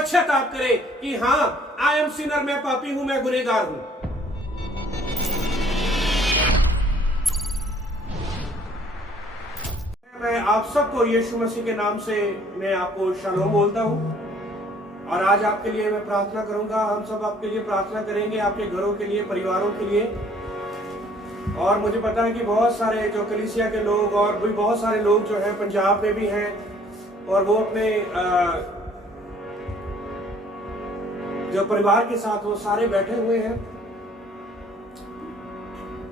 पश्चाताप करे कि हाँ, आई एम सिनर, मैं पापी हूं, मैं गुनहगार हूं। मैं आप सबको यीशु मसीह के नाम से मैं आपको शालोम बोलता हूं और आज आपके लिए मैं प्रार्थना करूंगा। हम सब आपके लिए प्रार्थना करेंगे, आपके घरों के लिए, परिवारों के लिए। और मुझे पता है कि बहुत सारे जो कलीसिया के लोग और भी बहुत सारे लोग जो हैं पंजाब में भी हैं और वो अपने जो परिवार के साथ वो सारे बैठे हुए हैं।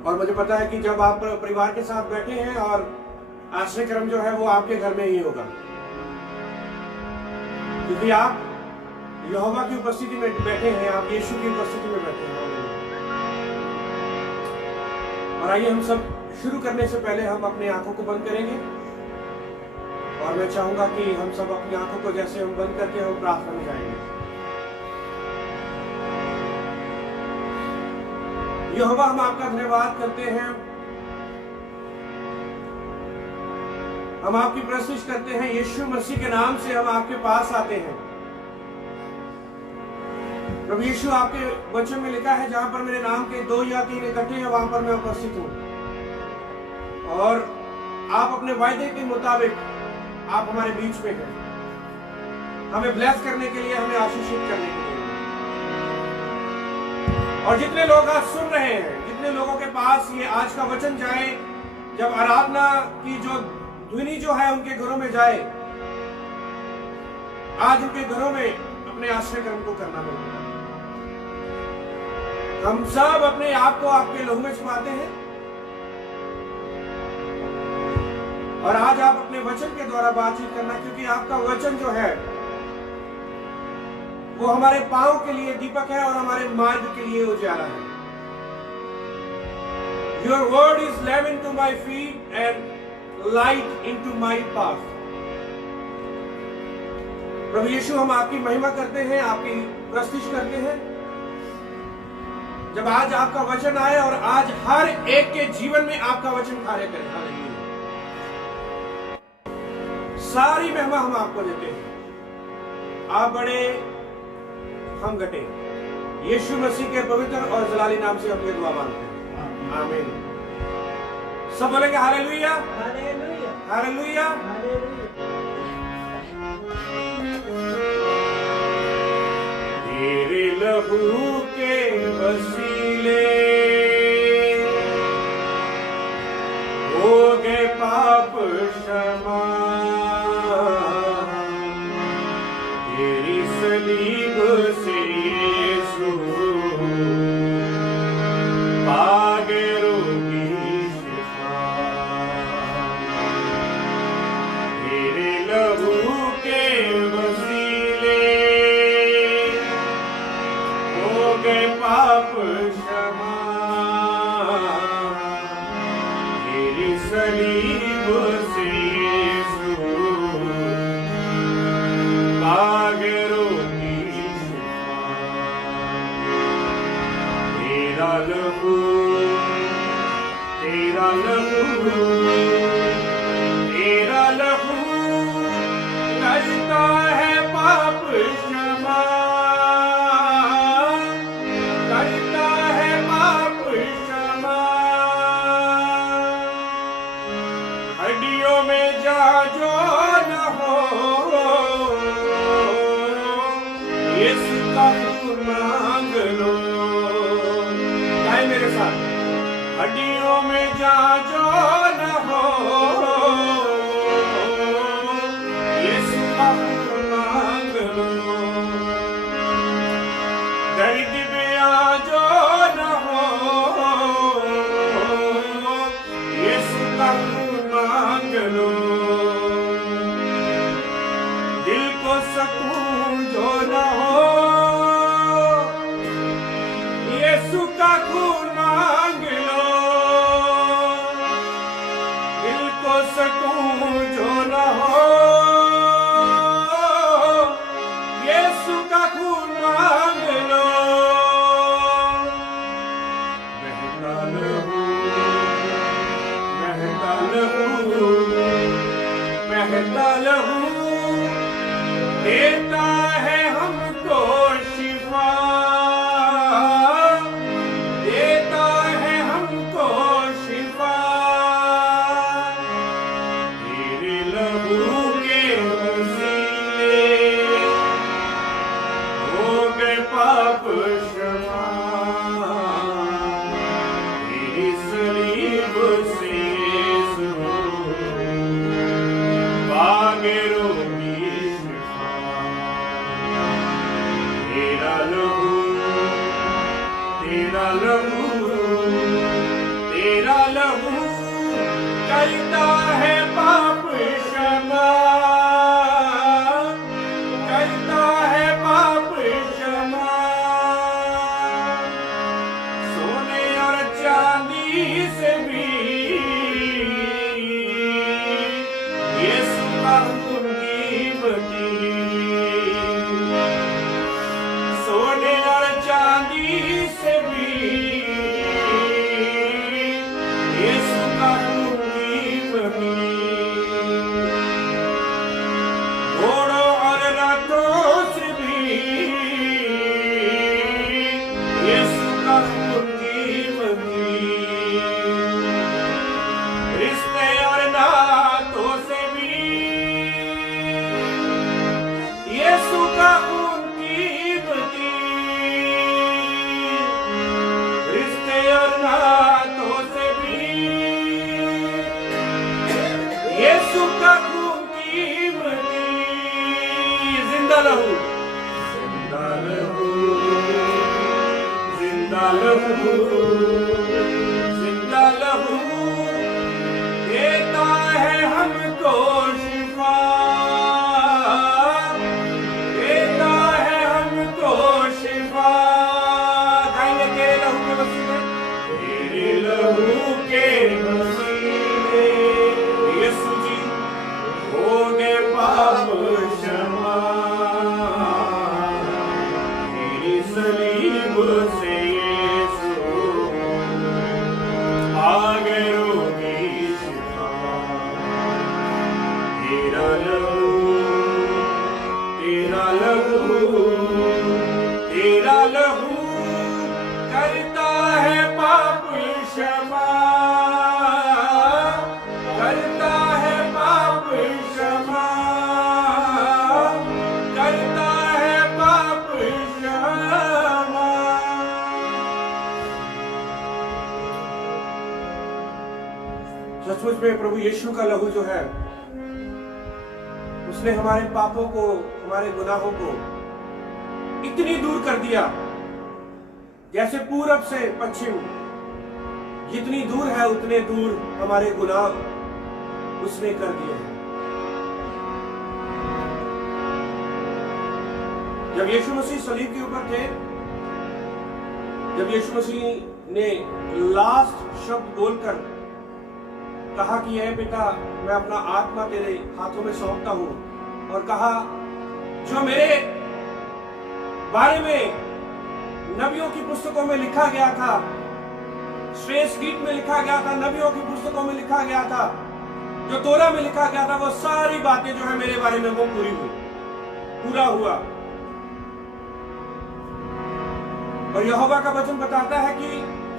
और मुझे पता है कि जब आप परिवार के साथ बैठे हैं और आश्रय क्रम जो है वो आपके घर में ही होगा, क्योंकि आप यहोवा की उपस्थिति में बैठे हैं, आप यीशु की उपस्थिति में बैठे हैं। और आइए हम सब शुरू करने से पहले हम अपनी आंखों को बंद करेंगे और मैं चाहूंगा कि हम सब अपनी आंखों को जैसे हम बंद करके हम प्रार्थना में जाएंगे। यहोवा, हम आपका धन्यवाद करते हैं, हम आपकी प्रशंसा करते हैं। यीशु मसीह के नाम से हम आपके पास आते हैं। प्रभु यीशु, आपके वचन में लिखा है, जहां पर मेरे नाम के 2 या 3 इकट्ठे हैं वहां पर मैं उपस्थित हूं। और आप अपने वायदे के मुताबिक आप हमारे बीच में हैं, हमें ब्लेस करने के लिए, हमें आशीषित करने के लिए। और जितने लोग आज सुन रहे हैं, जितने लोगों के पास ये आज का वचन जाए, जब आराधना की जो ध्वनि जो है उनके घरों में जाए, आज उनके घरों में अपने आश्रय कर्म को करना पड़ेगा। हम सब अपने आप को आपके लहू में छुपाते हैं और आज आप अपने वचन के द्वारा बातचीत करना, क्योंकि आपका वचन जो है वो हमारे पांव के लिए दीपक है और हमारे मार्ग के लिए उजाला है। Your word is lamp into my feet and light into my path. प्रभु यीशु, हम आपकी महिमा करते हैं, आपकी प्रस्तुति करते हैं। जब आज आपका वचन आए और आज हर एक के जीवन में आपका वचन कार्य करे। हालेलुया। सारी महिमा हम आपको देते हैं। आप बड़े, हम घटे। यीशु मसीह के पवित्र और जलाली नाम से हम ये दुआ मांगते हैं, आमीन। सब बोलेंगे हालेलुया, हालेलुया, हालेलुया। तेरे लहू के वसीले हो गए पाप क्षमा, तेरी सलीब से यीशु पागे रोगी शिफा। तेरे लहू के वसीले हो गए पाप क्षमा, तेरी सलीब से यीशु पागे रोगी शिफा। तेरा लहू, तेरा लहू, तेरा लहू करता है पाप क्षमा, करता है पाप क्षमा। हड्डियों में जा जो न हो, इसका खून मांग लो। गाए मेरे साथ, हड्डियों में जा जो न हो, इसका खून मांग लो। दर्द में आ जो न हो, इसका खून मांग लो। दिल को सकून जो न हो, यीशु का खून मांग लो। दिल को सकून जो न हो, यीशु का खून मांग लो। बहता लहू, बहता लहू, बहता लहू देता है हम पाप क्षमा, तेरी सलीब से मांगे रोगी शिफा, तेरा लहू, तेरा लहू, तेरा लहू करता है पाप क्षमा, करता है पाप क्षमा। सोने और चांदी से भी यीशु का खून कीमती, सोने और चांदी से भी यीशु का खून कीमती। घोड़ों और रथों से भी यीशु का खून कीमती। रिश्ते और नातों से भी यीशु का खून कीमती। रिश्ते और नातों से भी यीशु का खून कीमती। जिंदा लहू, जिंदा लहू, जिंदा लहू, जिंदा लहू देता है हमको शिफा, देता है हमको शिफा। गाएंगे तेरे लहू के वसीले, तेरे लहू के वसीले यीशु जी हो गए पाप क्षमा, तेरी सलीब से यीशु आ गए रोगी शिफा। तेरा लहू, तेरा लहू, तेरा लहू करता है पाप क्षमा, करता है पाप क्षमा, करता है पाप क्षमा। सचमुच में प्रभु यीशु का लहू जो है उसने हमारे पापों को, हमारे गुनाहों को इतनी दूर कर दिया, जैसे पूरब से पश्चिम जितनी दूर है उतने दूर हमारे गुनाह उसने कर दिए हैं। जब यीशु मसीह सलीब के ऊपर थे, जब यीशु मसीह ने लास्ट शब्द बोलकर कहा कि हे पिता मैं अपना आत्मा तेरे हाथों में सौंपता हूं, और कहा जो मेरे बारे में नबियों की पुस्तकों में लिखा गया था, श्रेष्ठ गीत में लिखा गया था, नबियों की पुस्तकों में लिखा गया था, जो तोरा में लिखा गया था, वो सारी बातें जो है मेरे बारे में वो पूरी हुई, पूरा हुआ। और यहोवा का वचन बताता है कि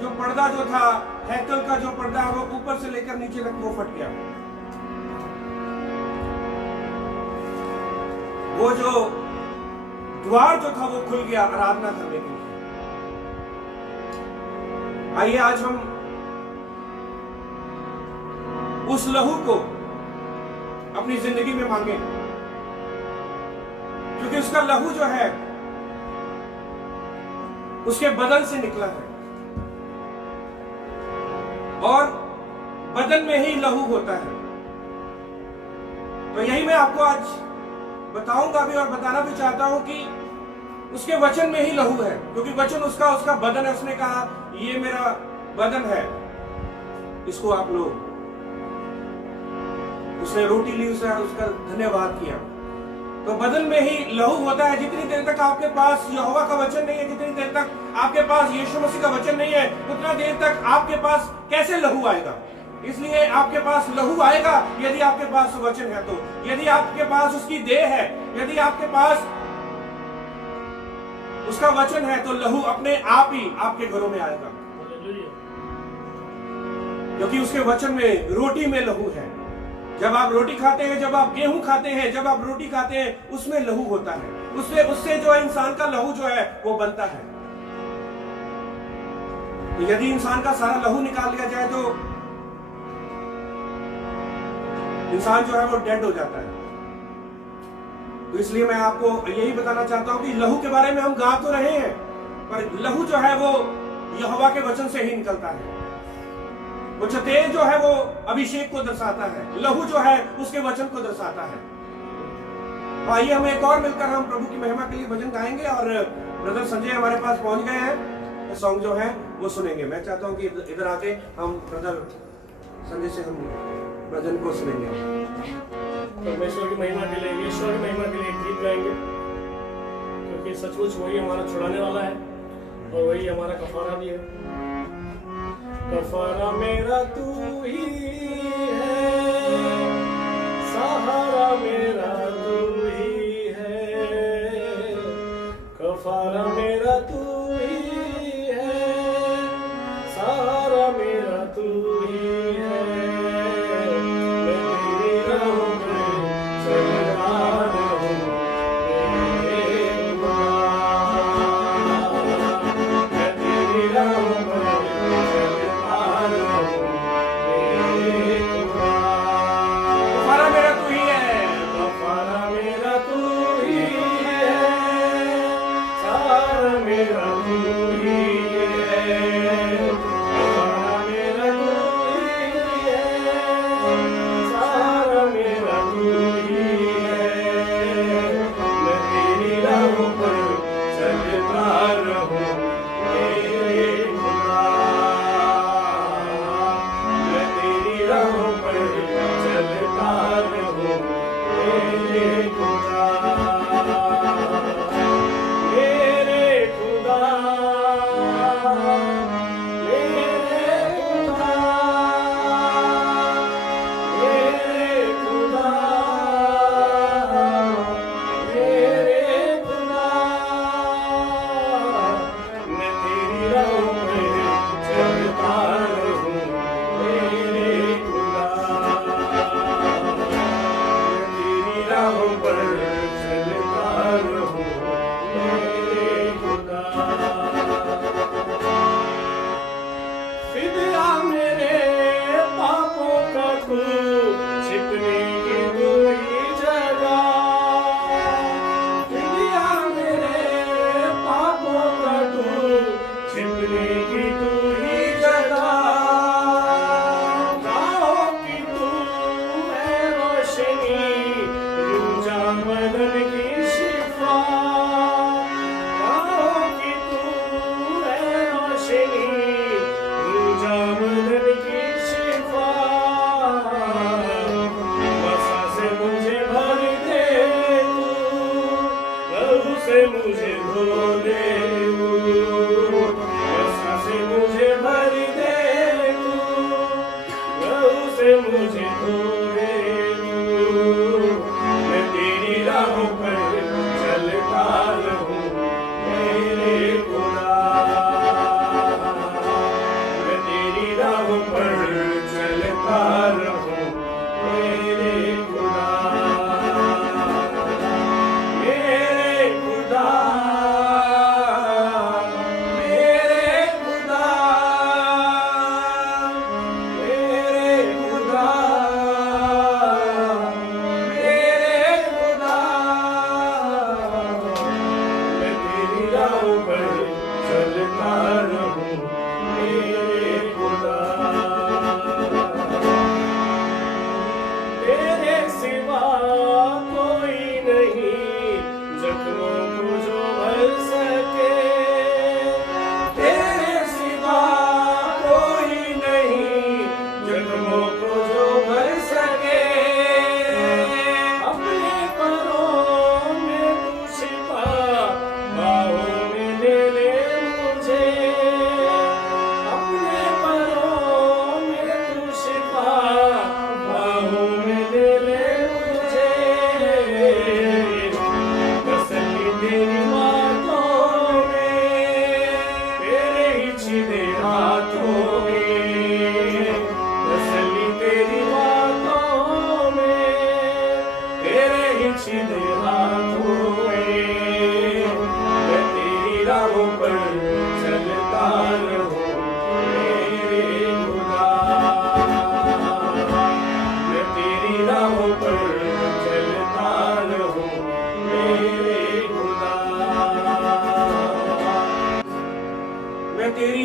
जो पर्दा जो था, हैकल का जो पर्दा है, वो ऊपर से लेकर नीचे तक वो फट गया। वो जो द्वार जो था वो खुल गया आराधना करने के लिए। आइए आज हम उस लहू को अपनी जिंदगी में मांगे, क्योंकि उसका लहू जो है उसके बदन से निकला है, और बदन में ही लहू होता है। तो यही मैं आपको आज बताऊंगा भी और बताना भी चाहता हूं कि उसके वचन में ही लहू है, क्योंकि वचन उसका बदन है। उसने कहा ये मेरा बदन है, इसको आप लो। उसने रोटी ली, उसका धन्यवाद किया। तो बदन में ही लहू होता है। जितनी देर तक आपके पास यहोवा का वचन नहीं है, जितनी देर तक आपके पास यीशु मसीह का वचन नहीं है, उतना देर तक आपके पास कैसे लहू आएगा। इसलिए आपके पास लहू आएगा यदि आपके पास वचन है। तो यदि आपके पास उसकी देह है, यदि आपके पास उसका वचन है, तो लहू अपने आप ही आपके घरों में आएगा, क्योंकि उसके वचन में, रोटी में लहू है। जब आप रोटी खाते हैं, जब आप गेहूं खाते हैं, जब आप रोटी खाते हैं, उसमें लहू होता है, उससे जो है इंसान का लहू जो है वो बनता है। तो यदि इंसान का सारा लहू निकाल लिया जाए तो इंसान जो है वो डेड हो जाता है। तो इसलिए मैं आपको यही बताना चाहता हूं कि लहू के बारे में हम गा तो रहे हैं, पर लहू जो है वो यहोवा के वचन से ही निकलता है। वो तेल जो है वो अभिषेक को दर्शाता है, लहू जो है उसके वचन को दर्शाता है। तो आइए हम एक और मिलकर हम प्रभु की महिमा के लिए भजन गाएंगे, और ब्रदर संजय हमारे पास पहुंच गए हैं, सॉन्ग जो है वो सुनेंगे। मैं चाहता हूं कि इधर आके हम ब्रदर संजय से हम भजन को सुनेंगे। परमेश्वर की महिमा के लिए, ईश्वर की महिमा के लिए एक गीत गाएंगे, क्योंकि सचमुच वही हमारा छुड़ाने वाला है और वही हमारा कफारा भी है। कफारा मेरा तू ही है, सहारा मेरा तू ही है, कफारा मेरा तू ही है, सहारा मेरा तू ही है। मुझे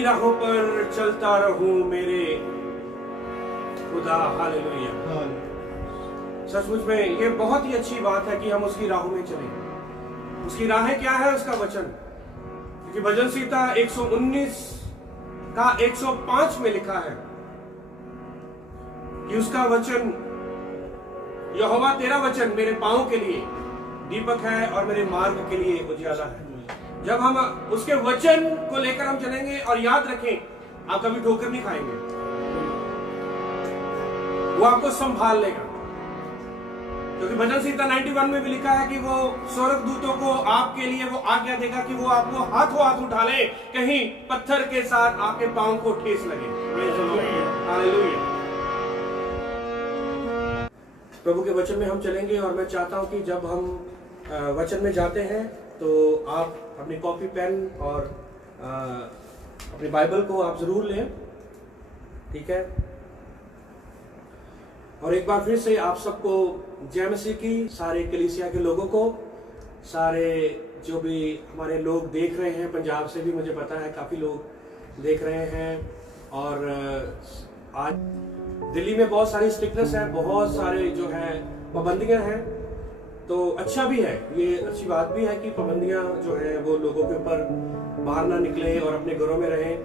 राहों पर चलता रहूं मेरे खुदा। हालेलुया। सचमुच में ये बहुत ही अच्छी बात है कि हम उसकी राहों में चलें। उसकी राहें क्या है? उसका वचन। क्योंकि भजन संहिता 119 का 105 में लिखा है कि उसका वचन, यहोवा तेरा वचन मेरे पांव के लिए दीपक है और मेरे मार्ग के लिए उजियाला है। जब हम उसके वचन को लेकर हम चलेंगे, और याद रखें, आप कभी ठोकर नहीं खाएंगे, वो आपको संभाल लेगा। क्योंकि भजन संहिता 91 में भी लिखा है कि वो स्वर्गदूतों को आपके लिए वो आज्ञा देगा कि वो आपको हाथों हाथ उठा ले, कहीं पत्थर के साथ आपके पांव को ठेस लगे। हालेलुया। प्रभु के वचन में हम चलेंगे, और मैं चाहता हूं कि जब हम वचन में जाते हैं तो आप अपनी कॉपी पेन और अपनी बाइबल को आप जरूर लें, ठीक है। और एक बार फिर से आप सबको जय मसीह की, सारे कलीसिया के लोगों को, सारे जो भी हमारे लोग देख रहे हैं, पंजाब से भी मुझे पता है काफ़ी लोग देख रहे हैं। और आज दिल्ली में बहुत सारी स्ट्रिक्टनेस है, बहुत सारे जो है पाबंदियां हैं, तो अच्छा भी है, ये अच्छी बात भी है कि पाबंदियां जो है वो लोगों के ऊपर बाहर ना निकले और अपने घरों में रहें।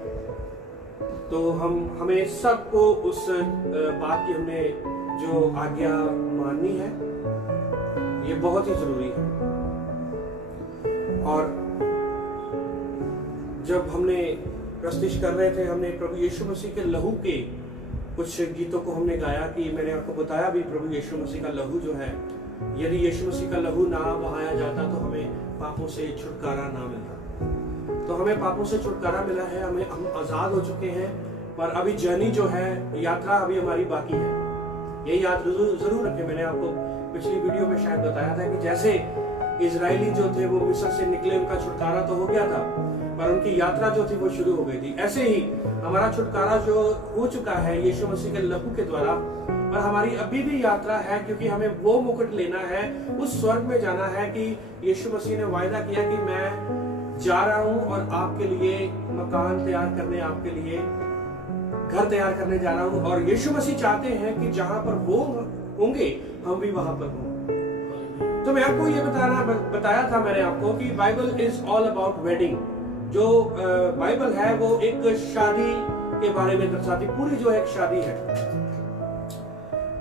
तो हमें सबको उस बात की हमने जो आज्ञा माननी है, ये बहुत ही जरूरी है। और जब हमने प्रस्तुत कर रहे थे, हमने प्रभु यीशु मसीह के लहू के कुछ गीतों को हमने गाया कि मैंने आपको बताया भी, प्रभु यीशु मसीह का लहू जो है, यदि यीशु मसीह का लहू ना बहाया जाता तो हमें पापों से छुटकारा ना मिलता। तो हमें पापों से छुटकारा मिला है, हम आजाद हो चुके हैं। पर अभी जर्नी जो है, यात्रा अभी हमारी बाकी है। ये याद जरूर रखें, मैंने आपको पिछली वीडियो में शायद बताया था कि जैसे इजरायली जो थे वो मिस्र से निकले, उनका छुटकारा तो हो गया था, पर उनकी यात्रा जो थी वो शुरू हो गई थी। ऐसे ही हमारा छुटकारा जो हो चुका है यीशु मसीह के लहू के द्वारा, पर हमारी अभी भी यात्रा है, क्योंकि हमें वो मुकुट लेना है, उस स्वर्ग में जाना है कि यीशु मसीह ने वायदा किया कि मैं जा रहा हूं और आपके लिए मकान तैयार करने, आपके लिए घर तैयार करने जा रहा हूं। और यीशु मसीह चाहते हैं कि जहां पर वो होंगे हम भी वहां पर हों। तो मैं आपको ये बताया था मैंने आपको कि Bible is all about wedding. जो बाइबल है वो एक शादी के बारे में दर्शाती, पूरी जो एक शादी है,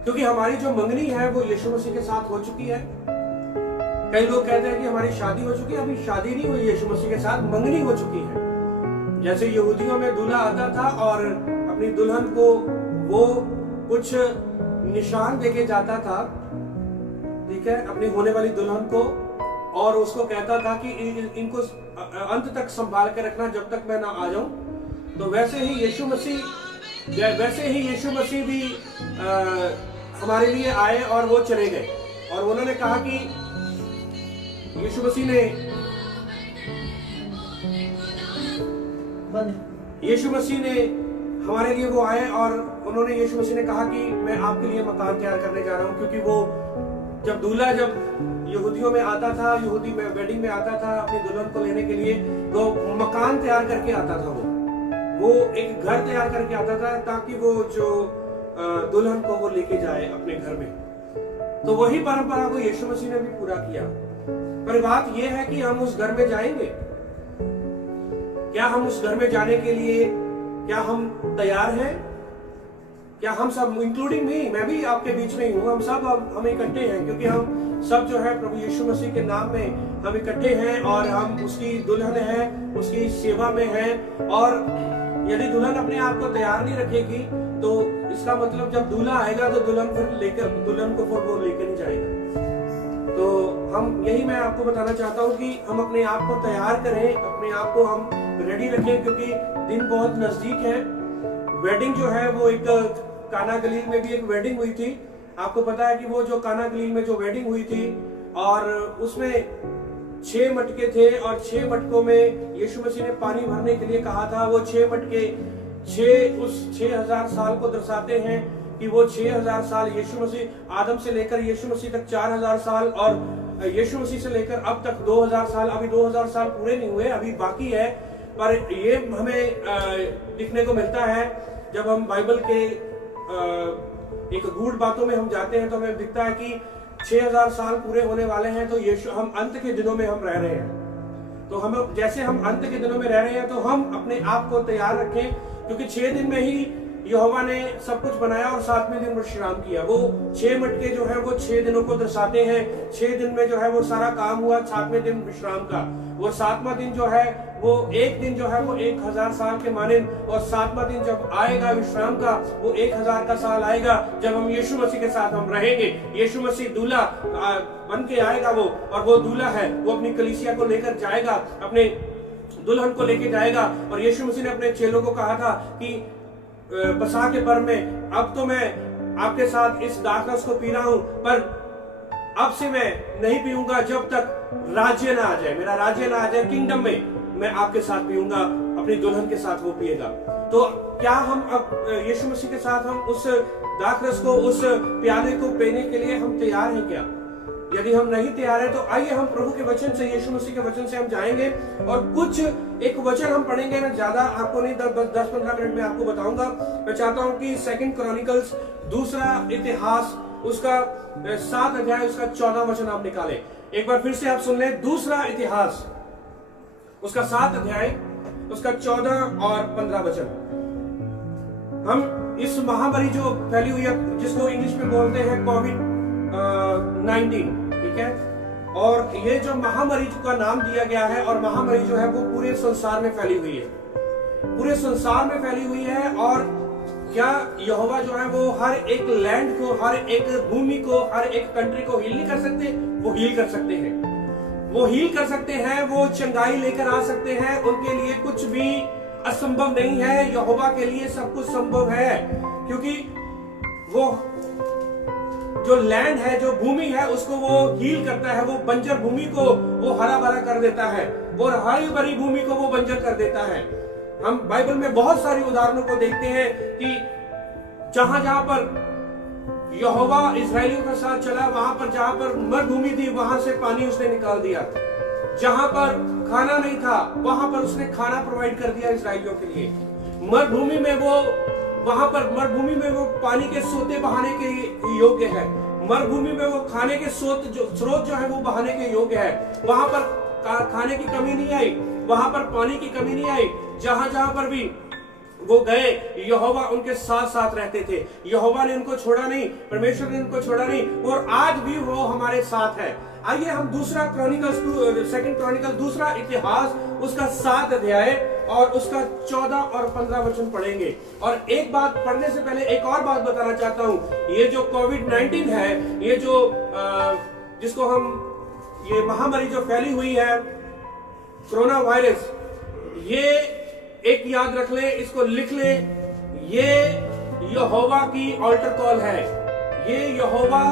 क्योंकि हमारी जो मंगनी है वो यीशु मसीह के साथ हो चुकी है। कई लोग कहते हैं कि हमारी शादी हो चुकी है, अभी शादी नहीं हुई यीशु मसीह के साथ, मंगनी हो चुकी है। जैसे यहूदियों में दूल्हा आता था और अपनी दुल्हन को वो कुछ निशान देके जाता था, ठीक है, अपनी होने वाली दुल्हन को, और उसको कहता था कि इनको अंत तक संभाल के रखना जब तक मैं ना आ जाऊं। तो वैसे ही यीशु मसीह भी हमारे लिए आए और वो चले गए। और उन्होंने कहा कि यीशु मसीह ने हमारे लिए वो आए और उन्होंने, यीशु मसीह ने कहा कि मैं आपके लिए मकान तैयार करने जा रहा हूं। क्योंकि वो जब दूल्हा यहूदियों में आता था, यहूदी में वेडिंग में आता था अपनी दुल्हन को लेने के लिए, तो मकान तैयार करके आता था। वो एक घर तैयार करके आता था ताकि वो जो दुल्हन को वो लेके जाए अपने घर में। तो वही परंपरा को यीशु मसीह ने भी पूरा किया। पर बात यह है कि हम उस घर में जाएंगे क्या? हम उस घर में जाने के लिए क्या हम तैयार हैं? क्या हम सब, इंक्लूडिंग मी, मैं भी आपके बीच में ही हूँ, हम इकट्ठे हैं, क्योंकि हम सब जो है प्रभु यीशु मसीह के नाम में हम इकट्ठे हैं और हम उसकी दुल्हन हैं, उसकी सेवा में हैं। और यदि दुल्हन अपने आप को तैयार नहीं रखेगी तो इसका मतलब जब दूल्हा आएगा तो दुल्हन को फिर वो लेकर नहीं जाएगा। तो हम यही मैं आपको बताना चाहता हूँ कि हम अपने आप को तैयार करें, अपने आप को हम रेडी रखें, क्योंकि दिन बहुत नजदीक है। वेडिंग जो है वो एक काना गलील में भी एक वेडिंग हुई थी। आपको पता है कि वो जो काना गलील में जो वेडिंग हुई थी, और उसमें 6 मटके थे और 6 मटकों में यीशु मसीह ने पानी भरने के लिए कहा था। वो 6 मटके 6 उस 6000 साल को दर्शाते हैं कि वो 6000 साल यीशु मसीह, आदम से लेकर यीशु मसीह तक 4000 साल, और यीशु मसीह से लेकर अब तक 2000 साल। अभी 2000 साल पूरे नहीं हुए, अभी बाकी है। पर ये हमें दिखने को मिलता है जब हम बाइबल के एक गूढ़ बातों में हम जाते हैं तो हमें दिखता है कि 6000 साल पूरे होने वाले हैं, तो यीशु हम अंत के दिनों में हम रह रहे हैं। तो हम जैसे हम अंत के दिनों में रह रहे हैं तो हम अपने आप को तैयार रखें, क्योंकि 6 दिन में ही यहोवा ने सब कुछ बनाया और 7वें दिन विश्राम किया। वो 6 मटके जो है वो 6 दिनों को दर्शाते हैं। 6 दिन में जो है वो सारा काम हुआ, 7वें दिन विश्राम का। वो 7वां दिन जो है वो एक दिन जो है वो 1000 साल के मानिंद, और 7वां दिन जब आएगा विश्राम का वो 1000 का साल आएगा जब हम यीशु मसीह के साथ हम रहेंगे। यीशु मसीह दूल्हा बन के आएगा वो, और वो दूल्हा है वो अपनी कलीसिया को लेकर जाएगा, अपने दुल्हन को लेकर जाएगा। और यीशु मसीह ने अपने चेलों को कहा था कि बसा के पर्व में अब तो मैं आपके साथ इस दाखरस को पी रहा हूं, पर अब से मैं नहीं पीऊंगा जब तक राज्य ना आ जाए, मेरा राज्य ना आ जाए किंगडम में, मैं आपके साथ पीऊंगा, अपनी दुल्हन के साथ वो पिएगा। तो क्या हम अब यीशु मसीह के साथ हम उस दाखरस को, उस प्याले को पीने के लिए हम तैयार हैं क्या? यदि हम नहीं तैयार हैं तो आइए हम प्रभु के वचन से, यीशु मसीह के वचन से हम जाएंगे और कुछ एक वचन हम पढ़ेंगे। मैं ज्यादा आपको नहीं 10-15 मिनट में आपको बताऊंगा। मैं चाहता हूं कि 2 क्रॉनिकल्स दूसरा इतिहास उसका 7 अध्याय उसका 14 वचन आप निकालें। एक बार फिर से आप सुन लें, दूसरा इतिहास उसका 7 अध्याय उसका 14 और 15 वचन। हम इस महामारी जो फैली हुई है, जिसको इंग्लिश में बोलते हैं कोविड-19, ठीक है, और ये जो महामारी का नाम दिया गया है, और महामारी जो है वो पूरे संसार में फैली हुई है, पूरे संसार में फैली हुई है। और क्या यहोवा जो है वो हर एक लैंड को, हर एक भूमि को, हर एक कंट्री को हील नहीं कर सकते? वो हील कर सकते हैं, वो हील कर सकते हैं, वो चंगाई लेकर आ सकते हैं। उनके लिए कुछ भी असंभव नहीं है, यहोवा के लिए सब कुछ संभव है, क्योंकि वो जो लैंड है, जो भूमि है, उसको वो हील करता है। वो बंजर भूमि को वो हरा भरा कर देता है, और हरी भरी भूमि को वो बंजर कर देता है। हम बाइबल में बहुत सारी उदाहरणों को देखते हैं कि जहां जहां पर यहोवा इस्राएलियों के साथ चला, वहां पर जहां पर मरुभूमि थी वहां से पानी उसने निकाल दिया, जहां पर खाना नहीं था वहां पर उसने खाना प्रोवाइड कर दिया इस्राएलियों के लिए। मरुभूमि में वो, वहां पर मरुभूमि में वो पानी के सोते बहाने के योग्य है, मरुभूमि में वो खाने के स्रोत जो है वो बहाने के योग्य है। वहां पर खाने की कमी नहीं आई, वहां पर पानी की कमी नहीं आई। जहां जहां पर भी वो गए, यहोवा उनके साथ साथ रहते थे। यहोवा ने उनको छोड़ा नहीं, परमेश्वर ने उनको छोड़ा नहीं, और आज भी वो हमारे साथ है। आइए हम दूसरा क्रॉनिकल्स, 2 क्रॉनिकल दूसरा इतिहास उसका 7 अध्याय और उसका 14 और 15 वचन पढ़ेंगे। और एक बात पढ़ने से पहले एक और बात बताना चाहता हूं। ये जो कोविड-19 है, ये जो जिसको हम, ये महामारी जो फैली हुई है, कोरोना वायरस, ये एक याद रख ले, इसको लिख ले, ये यहोवा की ऑल्टर कॉल है, ये यहोवा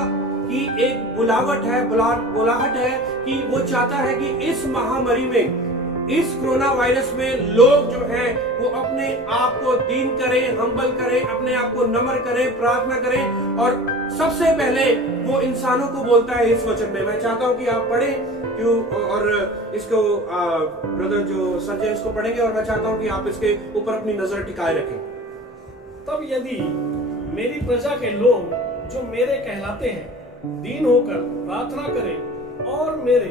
की एक बुलावट है, बुलाहट है कि वो चाहता है कि इस महामारी में, इस कोरोना वायरस में लोग जो हैं वो अपने आप को दीन करें, हम्बल करें, अपने आप को नम्र करें, प्रार्थना करें। और सबसे पहले वो इंसानों को बोलता है इस वचन में। मैं चाहता हूं कि आप पढ़ें और इसको ब्रदर जो संजय इसको पढ़ेंगे, और मैं चाहता हूं कि आप इसके ऊपर अपनी नजर टिकाए रखें। तब यदि मेरी प्रजा के लोग जो मेरे कहलाते हैं दीन होकर प्रार्थना करें और मेरे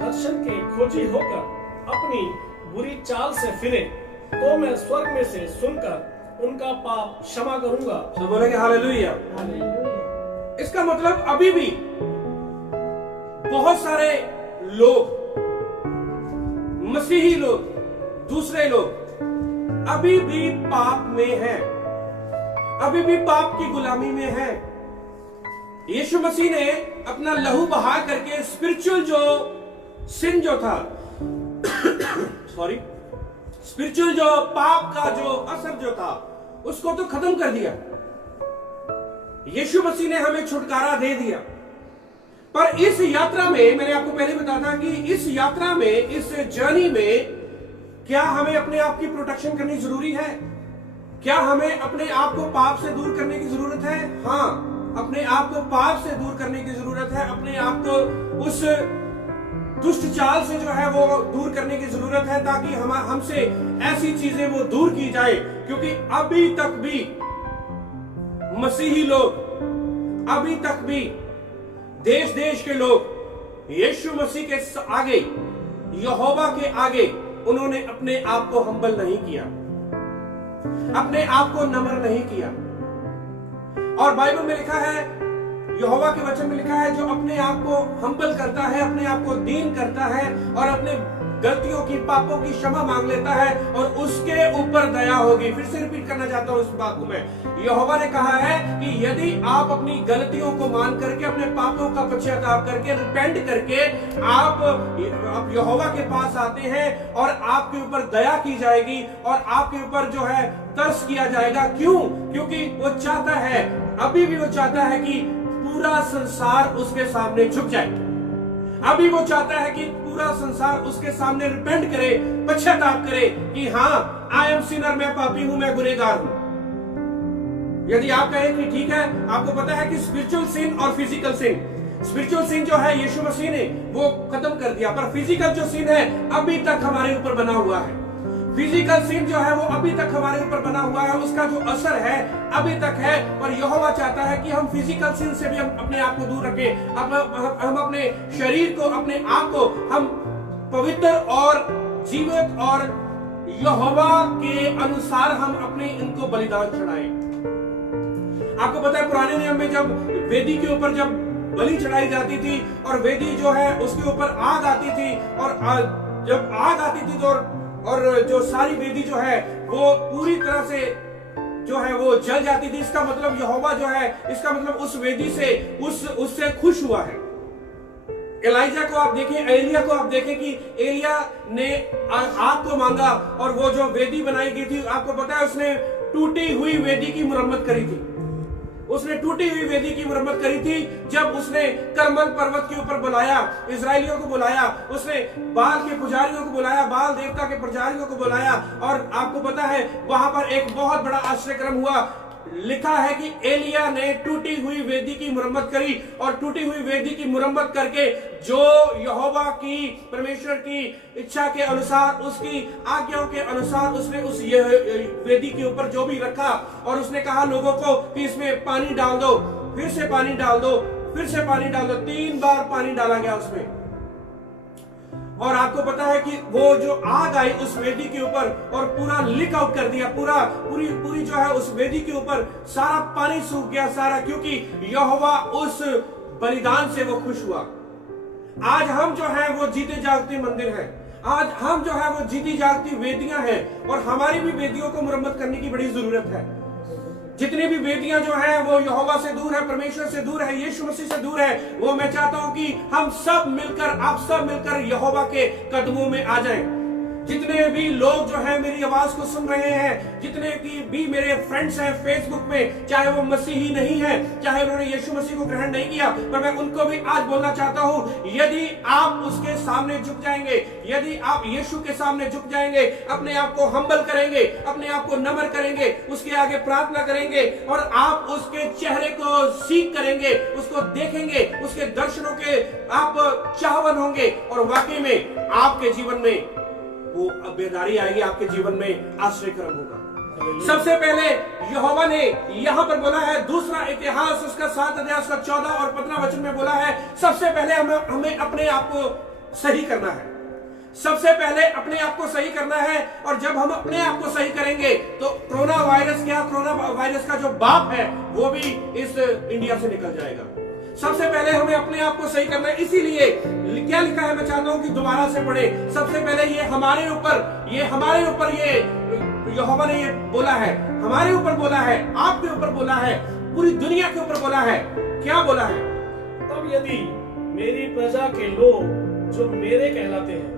दर्शन के खोजी होकर अपनी बुरी चाल से फिरे, तो मैं स्वर्ग में से सुनकर उनका पाप क्षमा करूंगा। तो बोलेंगे हालेलुया। इसका मतलब अभी भी बहुत सारे लोग, मसीही लोग, दूसरे लोग अभी भी पाप में हैं, अभी भी पाप की गुलामी में हैं। यीशु मसीह ने अपना लहू बहा करके स्पिरिचुअल जो सिन जो था स्पिरिचुअल जो पाप का जो असर जो था उसको तो खत्म कर दिया। यीशु मसीह ने हमें छुटकारा दे दिया। पर इस यात्रा में, मैंने आपको पहले बताया था कि इस यात्रा में, इस जर्नी में, क्या हमें अपने आप की प्रोटेक्शन करनी जरूरी है? क्या हमें अपने आप को पाप से दूर करने की जरूरत है? हाँ, अपने आप को पाप से दूर करने की जरूरत है। अपने आप को उस दुष्ट चाल से जो है वो दूर करने की जरूरत है, ताकि हमसे ऐसी चीजें वो दूर की जाए। क्योंकि अभी तक भी मसीही लोग, अभी तक भी देश देश के लोग यीशु मसीह के आगे, यहोवा के आगे उन्होंने अपने आप को हम्बल नहीं किया, अपने आप को नम्र नहीं किया। और बाइबल में लिखा है, यहोवा के वचन में लिखा है, जो अपने आप को हम्बल करता है, अपने आप को दीन करता है और अपने गलतियों की, पापों की क्षमा मांग लेता है और उसके ऊपर दया होगी। फिर से रिपीट करना चाहता हूं इस बात को मैं। यहोवा ने कहा है कि यदि आप अपनी गलतियों को मान करके, अपने पापों का पश्चाताप करके, रिपेंट करके आप यहोवा के पास आते हैं और आपके ऊपर दया की जाएगी और आपके ऊपर जो है तरस किया जाएगा। क्यों? क्योंकि वो चाहता है, अभी भी वो चाहता है कि पूरा संसार उसके सामने झुक जाए। अभी वो चाहता है कि पूरा संसार उसके सामने रिपेंट करे, पश्चाताप करे कि हाँ, आई एम सिनर, मैं पापी हूं, मैं गुनहगार हूं। यदि आप कहें कि ठीक है, आपको पता है कि स्पिरिचुअल सिन और फिजिकल सिन, स्पिरिचुअल सिन जो है यीशु मसीह ने वो खत्म कर दिया, पर फिजिकल जो सिन है अभी तक हमारे ऊपर बना हुआ है। फिजिकल सिन जो है वो अभी तक हमारे ऊपर बना हुआ है, उसका जो असर है अभी तक है। पर यहोवा चाहता है कि हम फिजिकल सिन से भी हम अपने आप को दूर रखें, हम अपने शरीर को, अपने आप को हम पवित्र और जीवित और यहोवा के अनुसार हम अपने इनको बलिदान चढ़ाएं। आपको पता है पुराने नियम में जब वेदी के ऊपर जब बलि चढ़ाई जाती थी और वेदी जो है उसके ऊपर आग आती थी, और जब आग आती थी तो और जो सारी वेदी जो है वो पूरी तरह से जो है वो जल जाती थी। इसका मतलब यहोवा जो है, इसका मतलब उस वेदी से उससे खुश हुआ है। एलिजा को आप देखें, एलिया को आप देखें कि एलिया ने आग को मांगा और वो जो वेदी बनाई गई थी, आपको पता है उसने टूटी हुई वेदी की मुरम्मत करी थी। उसने टूटी हुई वेदी की मुरम्मत करी थी जब उसने करमल पर्वत के ऊपर बुलाया, इजरायलियों को बुलाया, उसने बाल के पुजारियों को बुलाया, बाल देवता के पुजारियों को बुलाया। और आपको पता है वहां पर एक बहुत बड़ा आश्चर्यक्रम हुआ। लिखा है कि एलिया ने टूटी हुई वेदी की मुरम्मत करी और टूटी हुई वेदी की मुरम्मत करके जो यहोवा की, परमेश्वर की इच्छा के अनुसार, उसकी आज्ञाओं के अनुसार उसने उस वेदी के ऊपर जो भी रखा और उसने कहा लोगों को कि इसमें पानी डाल दो, फिर से पानी डाल दो, फिर से पानी डाल दो। 3 बार पानी डाला गया उसमें। और आपको पता है कि वो जो आग आई उस वेदी के ऊपर और पूरा लीक आउट कर दिया, पूरी जो है उस वेदी के ऊपर सारा पानी सूख गया सारा, क्योंकि यहोवा उस बलिदान से वो खुश हुआ। आज हम जो है वो जीते जागते मंदिर हैं, आज हम जो है वो जीती जागती वेदियां हैं और हमारी भी वेदियों को मुरम्मत करने की बड़ी जरूरत है। जितनी भी वेदियां जो है वो यहोवा से दूर है, परमेश्वर से दूर है, यीशु मसीह से दूर है, वो मैं चाहता हूं कि हम सब मिलकर, आप सब मिलकर यहोवा के कदमों में आ जाएं। जितने भी लोग जो है मेरी आवाज को सुन रहे हैं, जितने की भी मेरे फ्रेंड्स हैं फेसबुक में, चाहे वो मसीही नहीं है, चाहे उन्होंने यीशु मसीह को ग्रहण नहीं किया, पर मैं उनको भी आज बोलना चाहता हूं, यदि आप उसके सामने झुक जाएंगे, यदि आप यीशु के सामने झुक जाएंगे, अपने आप को हम्बल करेंगे, अपने आप को नम्र करेंगे, उसके आगे प्रार्थना करेंगे और आप उसके चेहरे को सीख करेंगे, उसको देखेंगे, उसके दर्शनों के आप चाहवन होंगे और वाकई में आपके जीवन में वो बेदारी आएगी, आपके जीवन में आश्चर्यक्रम होगा। सबसे पहले यहोवा ने यहां पर बोला है, दूसरा इतिहास उसका 7 अध्याय उसका 14 और 15 वचन में बोला है, सबसे पहले हमें अपने आप को सही करना है। सबसे पहले अपने आप को सही करना है और जब हम अपने आप को सही करेंगे तो कोरोना वायरस का जो बाप है वो भी इस इंडिया से निकल जाएगा। सबसे पहले हमें अपने आप को सही करना है। इसीलिए क्या लिखा है, मैं चाहता हूं कि दोबारा से पढ़े। सबसे पहले ये हमारे ऊपर ये यहोवा ने ये बोला है, हमारे ऊपर बोला है, आपके ऊपर बोला है, पूरी दुनिया के ऊपर बोला है। क्या बोला है? तब यदि मेरी प्रजा के लोग जो मेरे कहलाते हैं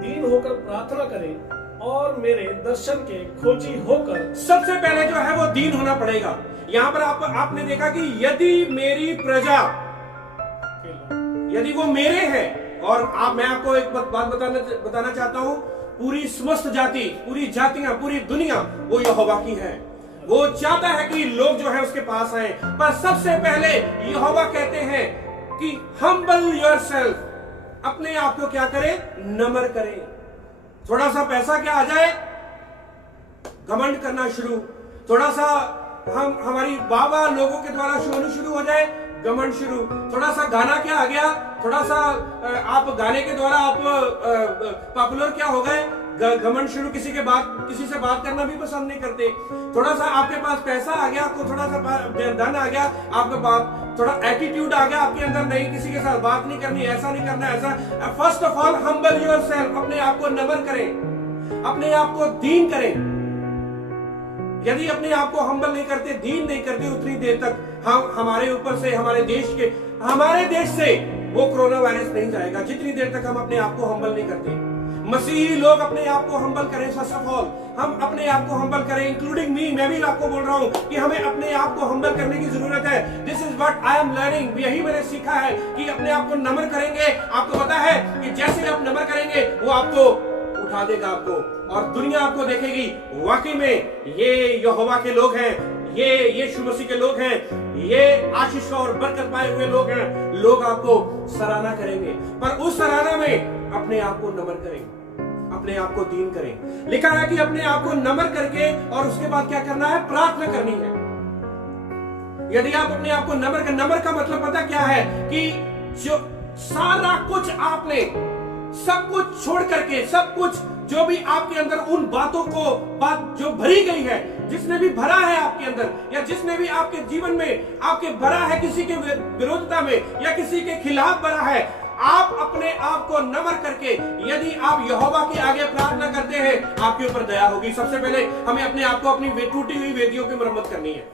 दीन होकर प्रार्थना करें और मेरे दर्शन के खोजी होकर, सबसे पहले जो है वो दीन होना पड़ेगा। यहां पर आपने देखा कि यदि मेरी प्रजा, यदि वो मेरे हैं, और मैं आपको एक बात बताना चाहता हूं, पूरी समस्त जाति, पूरी जातियां, पूरी दुनिया वो यहोवा की है। वो चाहता है कि लोग जो है उसके पास आए, पर सबसे पहले यहोवा कहते हैं कि हम्बल योरसेल्फ, अपने आप को क्या करें, नम्र करें। थोड़ा सा पैसा क्या आ जाए, घमंड करना शुरू। थोड़ा सा हमारी बाबा लोगों के द्वारा होनी शुरू हो जाए, घमंड शुरू। थोड़ा सा गाना क्या आ गया, थोड़ा सा आप गाने के द्वारा आप पॉपुलर क्या हो गए, घमंड शुरू। किसी से बात करना भी पसंद नहीं करते। थोड़ा सा आपके पास पैसा आ गया, आपको थोड़ा सा धन आ गया, आपके पास थोड़ा एटीट्यूड आ गया आपके अंदर, नहीं किसी के साथ बात नहीं करनी, ऐसा नहीं करना, ऐसा। First of all humble yourself, अपने आप को नम्र करें, अपने आप को दीन करें। यदि अपने आप को हम्बल नहीं करते, दीन नहीं करते, उतनी देर तक हमारे ऊपर से, हमारे देश से वो कोरोना वायरस नहीं जाएगा, जितनी देर तक हम अपने आप को हम्बल नहीं करते। मसीही लोग अपने आप को हम्बल करें। फर्स्ट ऑफ ऑल हम अपने आप को हम्बल करें, इंक्लूडिंग मी। मैं भी आपको बोल रहा हूं कि हमें अपने आप को हम्बल करने की जरूरत है। This is what I am learning. यही मैंने सीखा है कि अपने आप को नम्र करेंगे। आपको पता है कि जैसे आप नम्र करेंगे वो आपको उठा देगा आपको, और दुनिया आपको देखेगी वाकई में ये यहोवा के लोग हैं, ये यीशु मसीह के लोग हैं, ये आशीष और बरकत पाए हुए लोग हैं। लोग आपको सराहना करेंगे, पर उस सराहना में अपने आप को नम्र करें, अपने आप को दीन करें। लिखा है कि अपने आप को नम्र करके और उसके बाद क्या करना है, प्रार्थना करनी है। यदि आप अपने आप को नम्र का मतलब पता क्या है, कि जो सारा कुछ आपने सब कुछ छोड़ करके, सब कुछ जो भी आपके अंदर उन बात जो भरी गई है, जिसने भी भरा है आपके अंदर, या जिसने भी आपके जीवन में आपके भरा है, किसी के विरोधता में या किसी के खिलाफ भरा है, आप अपने आप को नम्र करके यदि आप यहोवा के आगे प्रार्थना करते हैं, आपके ऊपर दया होगी। सबसे पहले हमें अपने आप को अपनी टूटी हुई वेदियों की मरम्मत करनी है।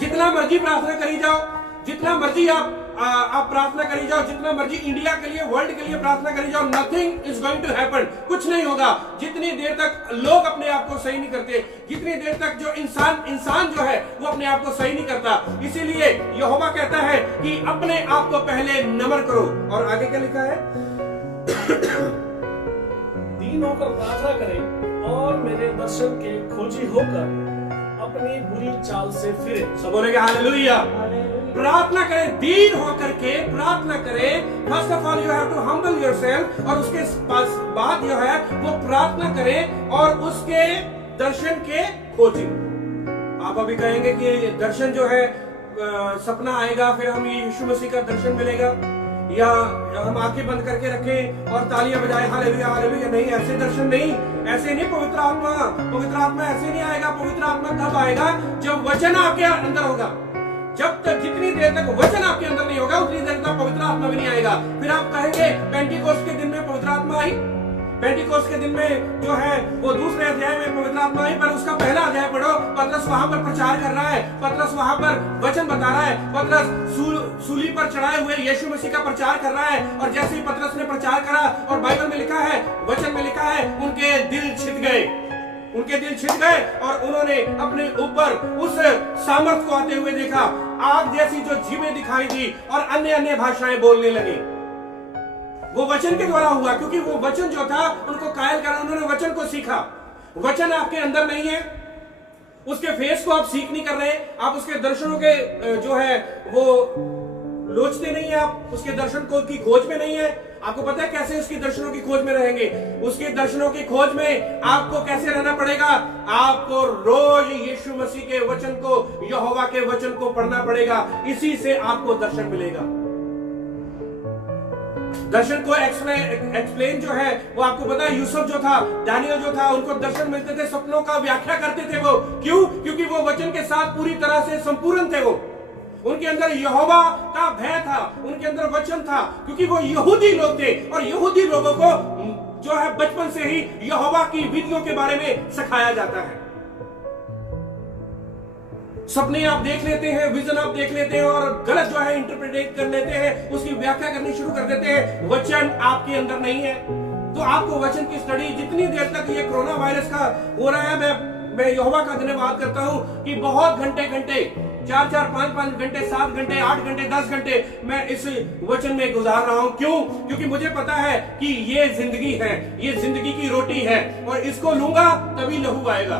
जितना मर्जी प्रार्थना करी जाओ, जितना मर्जी आप प्रार्थना करी जाओ, जितना मर्जी इंडिया के लिए, वर्ल्ड के लिए प्रार्थना करी जाओ, nothing is going to happen. कुछ नहीं होगा जितनी देर तक लोग अपने आप को सही नहीं करते, जितनी देर तक जो इंसान जो है वो अपने आप को सही नहीं करता। इसीलिए यहोवा कहता है कि अपने आप को पहले नम्र करो। और आगे क्या लिखा है, दीन होकर प्रार्थना करें और मेरे दर्शन के खोजी होकर अपनी बुरी चाल से फिरे। सब बोलेंगे हालेलुया। प्रार्थना करें, दीन होकर के प्रार्थना करें। First of all you have to humble yourself, और उसके बाद जो है वो प्रार्थना करें और उसके दर्शन के खोजी। आप अभी कहेंगे कि दर्शन जो है सपना आएगा, फिर हमें यीशु मसीह का दर्शन मिलेगा, या हम आंखें बंद करके रखें और तालियां बजाएं हालेलुया हालेलुया। नहीं, ऐसे दर्शन नहीं, ऐसे नहीं। पवित्र आत्मा ऐसे नहीं आएगा। पवित्र आत्मा तब आएगा जब वचन आपके अंदर होगा। जब तक, जितनी देर तक वचन आपके अंदर नहीं होगा, उतनी देर तक पवित्र आत्मा भी नहीं आएगा। फिर आप कहेंगे पेंटिकोस्ट के दिन में पवित्र आत्मा आई। पेंटिकोस्ट के दिन में जो है वो दूसरे अध्याय में पवित्र आत्मा आई, पर उसका पहला अध्याय पढ़ो। पतरस वहां पर प्रचार कर रहा है, पतरस वहां पर वचन बता रहा है, पतरस सूली पर चढ़ाए हुए यीशु मसीह का प्रचार कर रहा है। और जैसे ही पतरस ने प्रचार करा, और बाइबल में लिखा है, वचन में लिखा है, उनके दिल छिद गए और उन्होंने अपने ऊपर उस सामर्थ को आते हुए देखा। आग जैसी जो जीवें दिखाई दी और अन्य भाषाएं बोलने लगे। वो वचन के द्वारा हुआ, क्योंकि वो वचन जो था उनको कायल करा, उन्होंने वचन को सीखा। वचन आपके अंदर नहीं है, उसके फेस को आप सीख नहीं कर रहे, आप उसके दर्शनों के जो है वो लोचते नहीं है, आप उसके दर्शन को की खोज में नहीं है। आपको पता है कैसे उसके दर्शनों की खोज में रहेंगे? उसके दर्शनों की खोज में आपको कैसे रहना पड़ेगा? आपको रोज यीशु मसीह के वचन को, यहोवा के वचन को पढ़ना पड़ेगा। इसी से आपको दर्शन मिलेगा। दर्शन को एक्सप्लेन जो है वो आपको पता है, यूसुफ जो था, दानियल जो था, उनको दर्शन मिलते थे, सपनों का व्याख्या करते थे वो। क्यों? क्योंकि वो वचन के साथ पूरी तरह से संपूर्ण थे। वो उनके अंदर यहोवा का भय था, उनके अंदर वचन था, क्योंकि वो यहूदी लोग थे और यहूदी लोगों को जो है बचपन से ही यहोवा की विधियों के बारे में सिखाया जाता है। सपने आप देख लेते हैं, विजन आप देख लेते हैं और गलत जो है इंटरप्रेट कर लेते हैं, उसकी व्याख्या करनी शुरू कर देते हैं। वचन आपके अंदर नहीं है, तो आपको वचन की स्टडी, जितनी देर तक ये कोरोना वायरस का हो रहा है, मैं यहोवा का धन्यवाद करता हूं कि बहुत घंटे 4-4, 5-5 घंटे, 7 घंटे, 8 घंटे, 10 घंटे मैं इस वचन में गुजार रहा हूं। क्यों? क्योंकि मुझे पता है कि ये जिंदगी है, ये जिंदगी की रोटी है, और इसको लूंगा तभी लहू आएगा।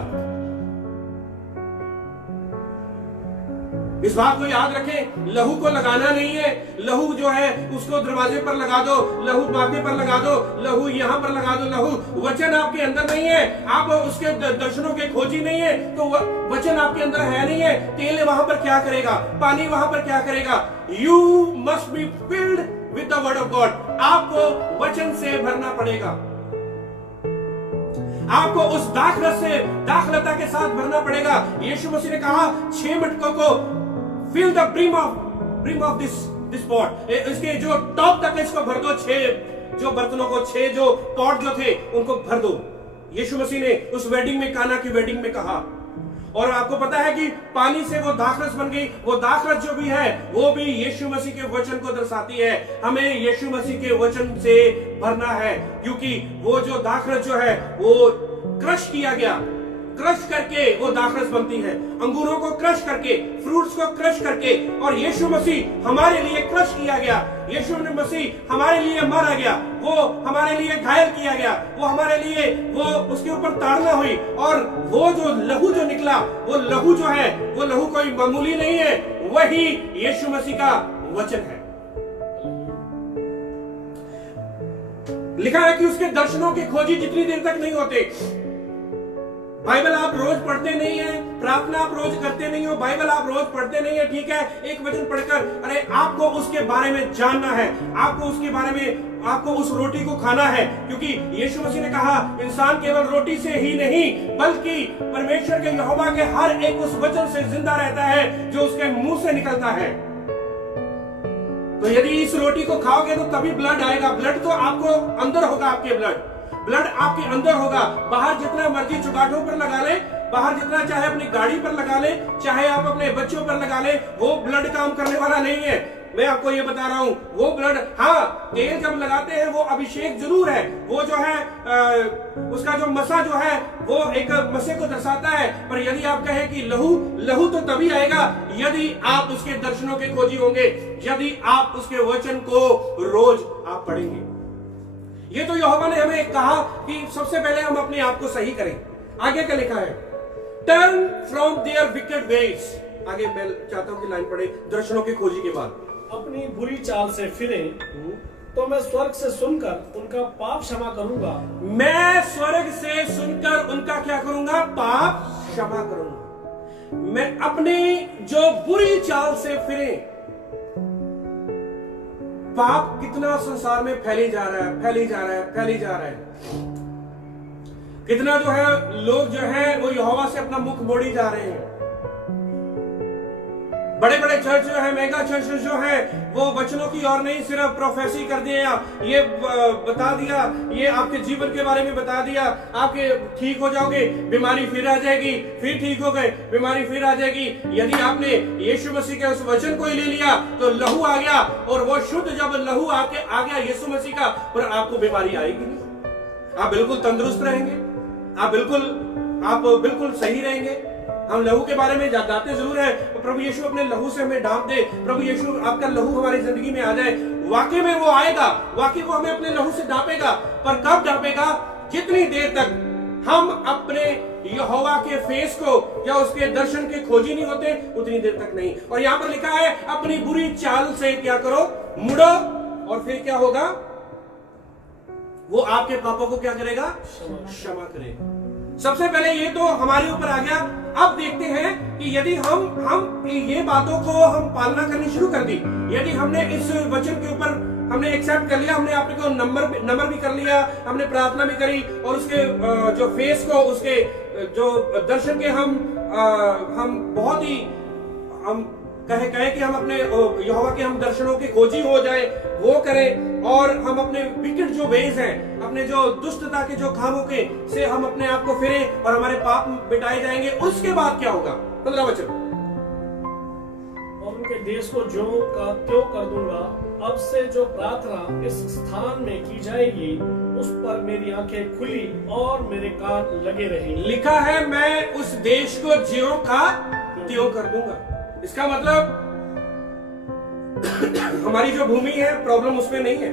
इस बात को याद रखें, लहू को लगाना नहीं है। लहू जो है उसको दरवाजे पर लगा दो, लहू माथे पर लगा दो, लहू यहां पर लगा दो। लहू वचन आपके अंदर नहीं है, आप उसके दर्शनों के खोजी नहीं है, तो वचन आपके अंदर है नहीं है। तेल वहां पर क्या करेगा, पानी वहां पर क्या करेगा? You must be filled with the word of God. आपको वचन से भरना पड़ेगा, आपको उस दाखलता के साथ भरना पड़ेगा। यीशु मसीह ने कहा 6 मटकों को fill the brim of this pot, इसके जो टॉप तक इसको भर दो। 6 जो बर्तनों को, 6 जो पॉट जो थे उनको भर दो। यीशु मसीह ने उस वेडिंग में, काना की वेडिंग में कहा। और आपको पता है कि पानी से वो दाखरस बन गई। वो दाखरस जो भी है वो भी यीशु मसीह के वचन को दर्शाती है। हमें यीशु मसीह के वचन से भरना है, क्योंकि वो जो दाखरस जो है वो क्रश किया गया, क्रश करके वो दाखरस बनती है। अंगूरों को क्रश करके, फ्रूट्स को क्रश करके, और यीशु मसीह हमारे लिए क्रश किया गया। यीशु मसीह हमारे लिए मारा गया, वो हमारे लिए घायल किया गया, वो हमारे लिए, वो उसके ऊपर ताड़ना हुई। और वो जो लहू जो निकला, वो लहू जो है, वो लहू कोई मामूली नहीं है, वही यीशु मसीह का वचन है। लिखा है कि उसके दर्शनों की खोजी जितनी देर तक नहीं होते। बाइबल आप रोज पढ़ते नहीं है, प्रार्थना आप रोज करते नहीं हो, बाइबल आप रोज पढ़ते नहीं है, ठीक है, एक वचन पढ़कर, अरे आपको उसके बारे में जानना है, आपको उसके बारे में, आपको उस रोटी को खाना है। क्योंकि यीशु मसीह ने कहा इंसान केवल रोटी से ही नहीं बल्कि परमेश्वर के यहोवा के हर एक उस वचन से जिंदा रहता है जो उसके मुंह से निकलता है। तो यदि इस रोटी को खाओगे तो तभी ब्लड आएगा। ब्लड तो आपको अंदर होगा, आपके ब्लड आपके अंदर होगा। बाहर जितना मर्जी चुगाठों पर लगा ले, बाहर जितना चाहे अपनी गाड़ी पर लगा ले, चाहे आप अपने बच्चों पर लगा ले, वो ब्लड काम करने वाला नहीं है। मैं आपको ये बता रहा हूं, वो ब्लड, हाँ, तेल जब लगाते हैं वो अभिषेक जरूर है, वो जो है उसका जो मसा जो है वो एक मसे को दर्शाता है। पर यदि आप कहें कि लहू तो तभी आएगा यदि आप उसके दर्शनों के खोजी होंगे, यदि आप उसके वचन को रोज आप पढ़ेंगे। ये तो यहोवा ने हमें कहा कि सबसे पहले हम अपने आप को सही करें। आगे क्या लिखा है? Turn from their wicked ways. आगे मैं चाहता हूं कि लाइन पढ़े दर्शनों की खोजी के बाद। अपनी बुरी चाल से फिरे तो मैं स्वर्ग से सुनकर उनका पाप क्षमा करूंगा। मैं स्वर्ग से सुनकर उनका क्या करूंगा? पाप क्षमा करूंगा। मैं अपनी जो बुरी चाल से फिरे, पाप कितना संसार में फैली जा रहा है। कितना जो है लोग जो है वो यहोवा से अपना मुख मोड़ी जा रहे हैं। बड़े बड़े चर्च जो है, मेगा चर्च जो है, वो वचनों की और नहीं, सिर्फ प्रोफेसी कर दिया, ये बता दिया, ये आपके जीवन के बारे में बता दिया, आपके ठीक हो जाओगे, बीमारी फिर आ जाएगी, फिर ठीक हो गए, बीमारी फिर आ जाएगी। यदि आपने यीशु मसीह के उस वचन को ही ले लिया तो लहू आ गया, और वो शुद्ध जब लहू आ गया यीशु मसीह का, पर आपको बीमारी आएगी नहीं। आप बिल्कुल तंदुरुस्त रहेंगे, आप बिल्कुल सही रहेंगे। हम लहू के बारे में जानते जरूर है, प्रभु यीशु अपने लहू से हमें ढांप दे, प्रभु यीशु आपका लहू हमारी जिंदगी में आ जाए। वाकई में वो आएगा, वाकई वो हमें अपने लहू से ढांपेगा। पर कब ढांपेगा? जितनी देर तक हम अपने यहोवा के फेस को या उसके दर्शन के खोजी नहीं होते, उतनी देर तक नहीं। और यहां पर लिखा है अपनी बुरी चाल से क्या करो? मुड़ो, और फिर क्या होगा? वो आपके पापों को क्या करेगा? क्षमा करेगा। सबसे पहले ये तो हमारे ऊपर आ गया। अब देखते हैं कि यदि हम ये बातों को हम पालना करनी शुरू कर दी, यदि हमने इस वचन के ऊपर हमने एक्सेप्ट कर लिया, हमने अपने को नंबर भी कर लिया, हमने प्रार्थना भी करी, और उसके जो फेस को, उसके जो दर्शन के हम बहुत ही हम कहे कि हम अपने यहोवा के हम दर्शनों के खोजी हो जाए, वो करें, और हम अपने विकेट जो वेज हैं, अपने जो दुष्टता के जो कामों के से हम अपने आप को फिरे और हमारे पाप मिटाए जाएंगे। उसके बाद क्या होगा? 15 वचन। और उनके देश को ज्यों का त्यों कर दूंगा। अब से जो प्रार्थना इस स्थान में की जाएगी उस पर मेरी आंखें खुली और मेरे कान लगे रहेंगे। लिखा है मैं उस देश को ज्यों का त्यों कर दूंगा। इसका मतलब हमारी जो भूमि है, प्रॉब्लम उसमें नहीं है।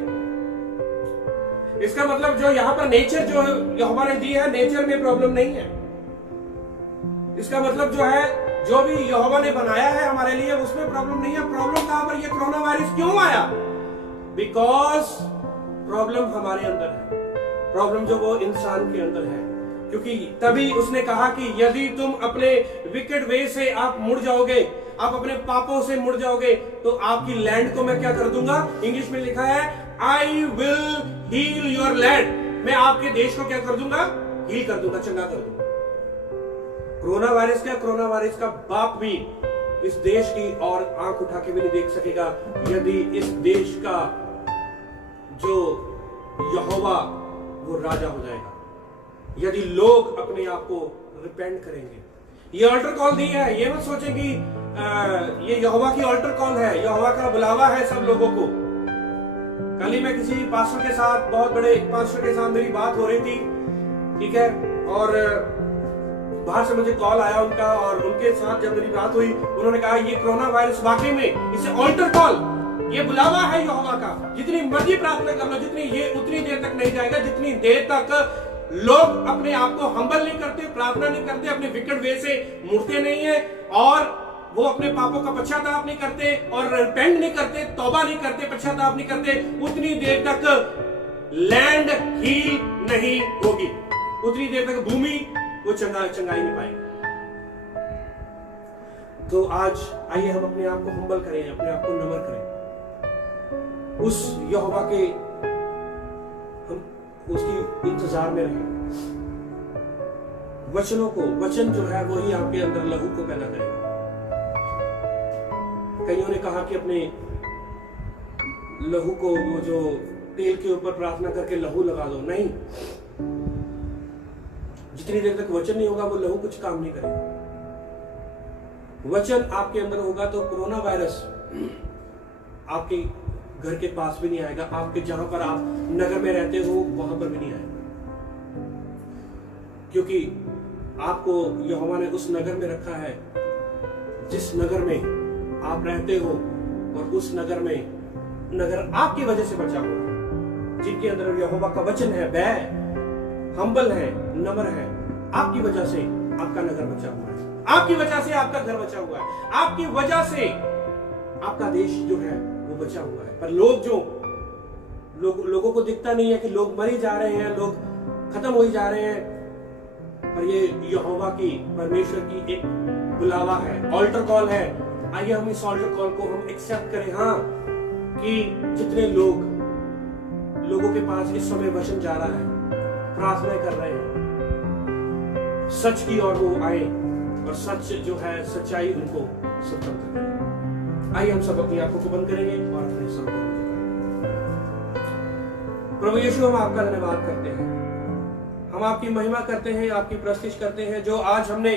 इसका मतलब जो यहाँ पर नेचर जो हमारे दी है, नेचर में प्रॉब्लम नहीं है। इसका मतलब जो है जो भी यहोवा ने बनाया है हमारे लिए उसमें प्रॉब्लम नहीं है। प्रॉब्लम कहां पर, ये कोरोना वायरस क्यों आया? बिकॉज प्रॉब्लम हमारे अंदर है, प्रॉब्लम जो वो इंसान के अंदर है। क्योंकि तभी उसने कहा कि यदि तुम अपने विकेट वे से आप मुड़ जाओगे, आप अपने पापों से मुड़ जाओगे, तो आपकी लैंड को मैं क्या कर दूंगा। इंग्लिश में लिखा है I will heal your land, मैं आपके देश को क्या कर दूंगा, हील कर दूंगा, चंगा कर दूंगा। कोरोना वायरस क्या, कोरोना वायरस का बाप भी इस देश की और आंख उठा के भी नहीं देख सकेगा यदि इस देश का जो यहोवा वो राजा हो जाएगा, यदि लोग अपने आप को रिपेंट करेंगे। ये ऑल्टर कॉल दी है, ये मत सोचे कि ये यहोवा की ऑल्टर कॉल है, यहोवा का बुलावा है सब लोगों को। कल ही मैं किसी पास्टर के साथ, बहुत बड़े पास्टर के साथ मेरी बात हो रही थी, ठीक है, और बाहर से मुझे कॉल आया उनका, और उनके साथ जब मेरी बात हुई उन्होंने कहा ये कोरोना वायरस वाकई में इसे ऑल्टर कॉल, ये बुलावा है यहोवा का। जितनी मर्जी प्रार्थना कर लो, जितनी ये उतनी देर तक नहीं जाएगा जितनी देर तक लोग अपने आप को हम्बल नहीं करते, प्रार्थना नहीं करते, अपने विकेट वे से मुड़ते नहीं है, और वो अपने पापों का पश्चाताप नहीं करते और रिपेंट नहीं करते, तौबा नहीं करते, पश्चाताप नहीं करते, उतनी देर तक लैंड हील नहीं होगी, उतनी देर तक भूमि वो चंगाई नहीं पाएगी। तो आज आइए हम अपने आप को हम्बल करें, अपने आप को नम्र करें, उस यहोवा के हम उसकी इंतजार में रहें। वचनों को, वचन जो है वही आपके अंदर लहू को पैदा करेगा। कईयों ने कहा कि अपने लहू को, वो जो तेल के ऊपर प्रार्थना करके लहू लगा दो, नहीं, जितनी देर तक वचन नहीं होगा वो लहू कुछ काम नहीं करेगा। वचन आपके अंदर होगा तो कोरोना वायरस आपके घर के पास भी नहीं आएगा, आपके जहां पर आप नगर में रहते हो वहां पर भी नहीं आएगा, क्योंकि आपको यहोवा ने उस नगर में रखा है जिस नगर में आप रहते हो, और उस नगर में, नगर आपकी वजह से बचा हुआ है, जिनके अंदर यहोवा का वचन है, वह हम्बल है, नम्र है, आपकी वजह से आपका नगर बचा हुआ है, आपकी वजह से आपका घर बचा हुआ है, आपकी वजह से आपका देश जो है वो बचा हुआ है। पर लोगों को दिखता नहीं है कि लोग मर ही जा रहे हैं, लोग खत्म हो ही जा रहे हैं, पर ये यहोवा की, परमेश्वर की एक बुलावा है, ऑल्टर कॉल है। आइए हम इस ऑल्टर कॉल को हम एक्सेप्ट करें, हाँ, कि जितने लोगों के पास इस समय वचन जा रहा है, प्रार्थना कर रहे हैं, सच की ओर वो आए और सच जो है, सच्चाई उनको स्वतंत्र करे। आइए हम सब अपनी आंखों को बंद करेंगे और अपने सब प्रभु यीशु, हम आपका धन्यवाद करते हैं, हम आपकी महिमा करते हैं, आपकी प्रस्तुति करते हैं, जो आज हमने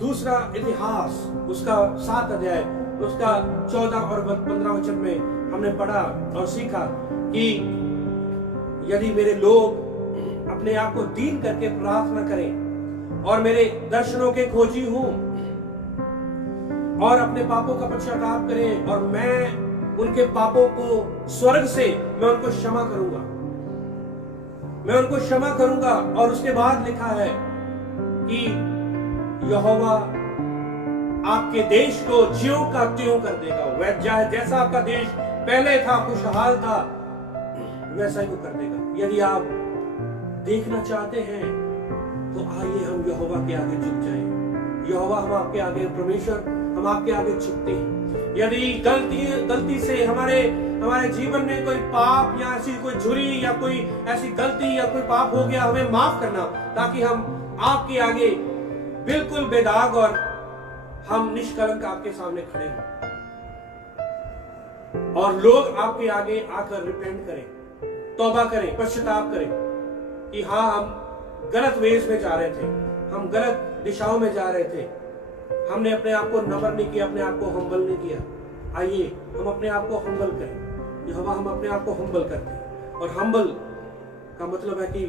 दूसरा इतिहास उसका 7 अध्याय उसका 14 और 15 वचन में हमने पढ़ा और सीखा कि यदि मेरे लोग अपने आप को दीन करके प्रार्थना करें और मेरे दर्शनों के खोजी हूं और अपने पापों का पश्चाताप करें, और मैं उनके पापों को स्वर्ग से मैं उनको क्षमा करूंगा, मैं उनको क्षमा करूंगा। और उसके बाद लिखा है कि यहोवा आपके देश को ज्यों का त्यों कर देगा, वह जैसा आपका देश पहले था, खुशहाल था, वैसा ही वो कर देगा। यदि आप देखना चाहते हैं तो आइए हम यहोवा के आगे झुक जाएं। यहोवा, हम आपके आगे, परमेश्वर हम आपके आगे झुकते हैं। यदि गलती से हमारे जीवन में कोई पाप या ऐसी कोई झुरी या कोई ऐसी गलती या कोई पाप हो गया, हमें माफ करना, ताकि हम आपके आगे बिल्कुल बेदाग और हम निष्कलंक आपके सामने खड़े हों, और लोग आपके आगे आकर रिपेंट करें, तौबा करें, पश्चाताप करें कि हाँ, हम गलत वेज में जा रहे थे, हम गलत दिशाओं में जा रहे थे, हमने अपने आप को नम्र नहीं किया, अपने आप को हम्बल नहीं किया। आइए हम अपने आप को हम्बल करें। यहोवा, हम अपने आप को हम्बल करते हैं, और हम्बल का मतलब है कि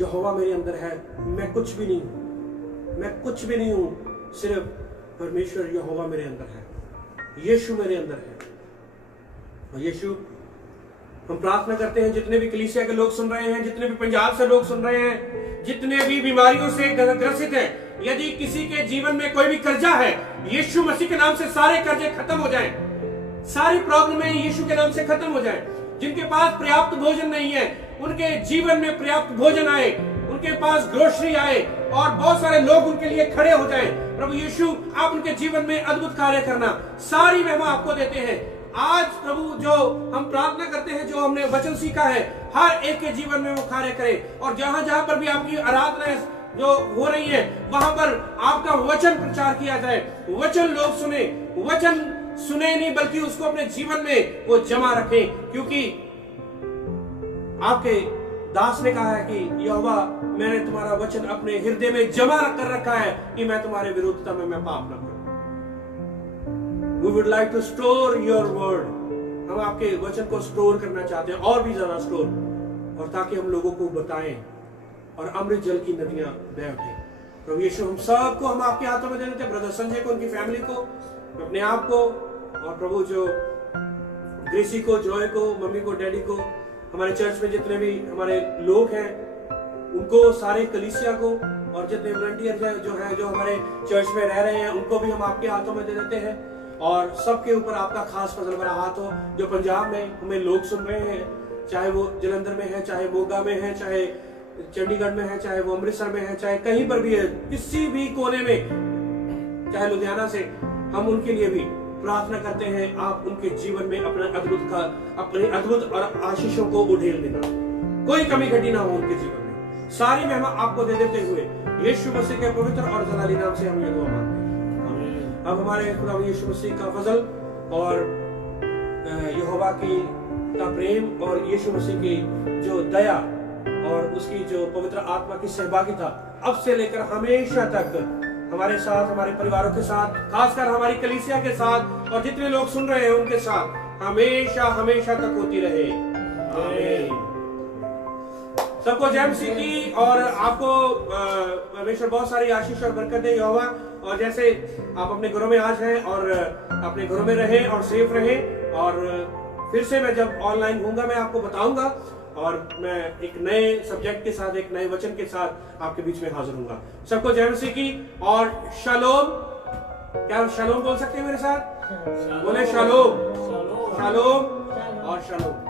यहोवा मेरे अंदर है, मैं कुछ भी नहीं हूं, मैं कुछ भी नहीं हूं, सिर्फ परमेश्वर यहोवा मेरे अंदर है, यीशु मेरे अंदर है। और यीशु, हम प्रार्थना करते हैं, जितने भी कलीसिया के लोग सुन रहे हैं, जितने भी पंजाब से लोग सुन रहे हैं, जितने भी बीमारियों से ग्रसित हैं, यदि किसी के जीवन में कोई भी कर्जा है, यीशु मसीह के नाम से सारे कर्जे खत्म हो जाएं, सारी प्रॉब्लमें यीशु के नाम से खत्म हो जाएं। जिनके पास पर्याप्त भोजन नहीं है, उनके जीवन में पर्याप्त भोजन आए, उनके पास ग्रोसरी आए और बहुत सारे लोग उनके लिए खड़े हो जाएं। प्रभु यीशु, आप उनके जीवन में अद्भुत कार्य करना, सारी महिमा आपको देते हैं। आज प्रभु जो हम प्रार्थना करते हैं, जो हमने वचन सीखा है, हर एक के जीवन में वो कार्य करे। और जहां जहां पर भी आपकी आराधना जो हो रही है, वहां पर आपका वचन प्रचार किया जाए, वचन लोग सुने, वचन सुने नहीं बल्कि उसको अपने जीवन में वो जमा रखें। क्योंकि आपके दास ने कहा है कि यहोवा, मैंने तुम्हारा वचन अपने हृदय में जमा कर रखा है कि मैं तुम्हारे विरुद्धता में मैं पाप न करूं। We would like to store your word. हम आपके वचन को स्टोर करना चाहते हैं, और भी ज्यादा स्टोर, और ताकि हम लोगों को बताएं और अमृत जल की नदियां बह उठे। प्रभु यीशु, हम सबको हम आपके हाथों में दे देते हैं, ब्रदर संजय को, उनकी फैमिली को, अपने आप को, और प्रभु जो ग्रेसी को, जॉय को, मम्मी को, डैडी को, हमारे चर्च में जितने भी हमारे लोग हैं उनको, सारे कलीसिया को, और जितने वॉलंटियर जो हमारे चर्च में रह रहे हैं उनको भी हम आपके हाथों में दे देते हैं। और सबके ऊपर आपका खास फजल भरा हाथ हो। जो पंजाब में हमें लोग सुन रहे हैं, चाहे वो जलंधर में है, चाहे मोगा में है, चाहे चंडीगढ़ में है, चाहे वो अमृतसर में है, चाहे कहीं पर भी है, किसी भी कोने में, चाहे लुधियाना से, हम उनके लिए भी प्रार्थना करते हैं। आप उनके जीवन में अपने अद्भुत और आशीषों को उधेल देना, कोई कमी घटी ना हो उनके जीवन में। सारी महिमा आपको दे देते हुए यीशु मसीह के पवित्र और जलाली नाम से हम ये दुआ मांगते हैं। अब हमारे खुदा यीशु मसीह का फजल और यहोवा का प्रेम और यीशु मसीह की जो दया और उसकी जो पवित्र आत्मा की सहभागिता अब से लेकर हमेशा तक हमारे साथ, हमारे परिवारों के साथ, खासकर हमारी कलीसिया के साथ और जितने लोग सुन रहे हैं उनके साथ हमेशा हमेशा तक होती रहे। आमीन। सबको जय मसीह की, और आपको परमेश्वर बहुत सारी आशीष और बरकत दे यहोवा। और जैसे आप अपने घरों में आज हैं और अपने घरों में रहें और सेफ रहें, और फिर से मैं जब ऑनलाइन होऊंगा मैं आपको बताऊंगा, और मैं एक नए सब्जेक्ट के साथ, एक नए वचन के साथ आपके बीच में हाजिर होऊंगा। सबको जय मसीह की और शालोम। क्या शालोम बोल सकते हैं मेरे साथ? बोले शालोम, शालोम और शालोम।